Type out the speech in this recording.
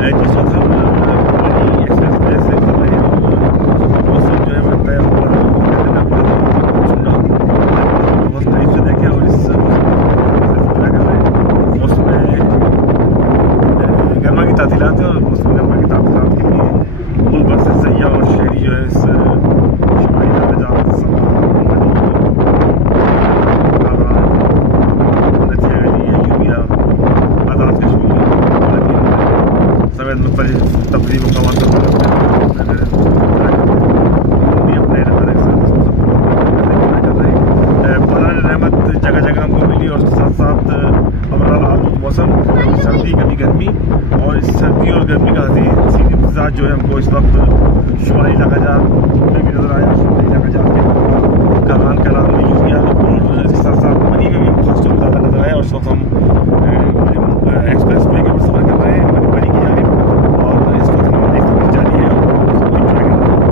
जिस वक्त हम बड़ी एक्सप्रेस वे से कर रहे हैं और मौसम जो है वो तय हुआ चुना बहुत करीब से देखें और इस मौसम में गर्मा की तातीलात है और मौसम गर्मा की तातीलात के लिए मुल्क भर से सयाह और शहरी जो है इस शुमाली दर्जात समेत मुख्तलिफ तफरीही मकामात पर अपने रहमत जगह जगह हमको मिली और साथ साथ अबराल आलूद मौसम, सर्दी कभी गर्मी, और इस सर्दी और गर्मी का हसीन मिजाज जो है हमको इस वक्त शुमाली लगाजात में भी नज़र आया। शुमाली लगाजात के कारान कलाम में यूरिया और इसके साथ साथ मनी में भी खास तौर पर ज़्यादा नज़र आया और इस वक्त हम एक्सप्रेस वे के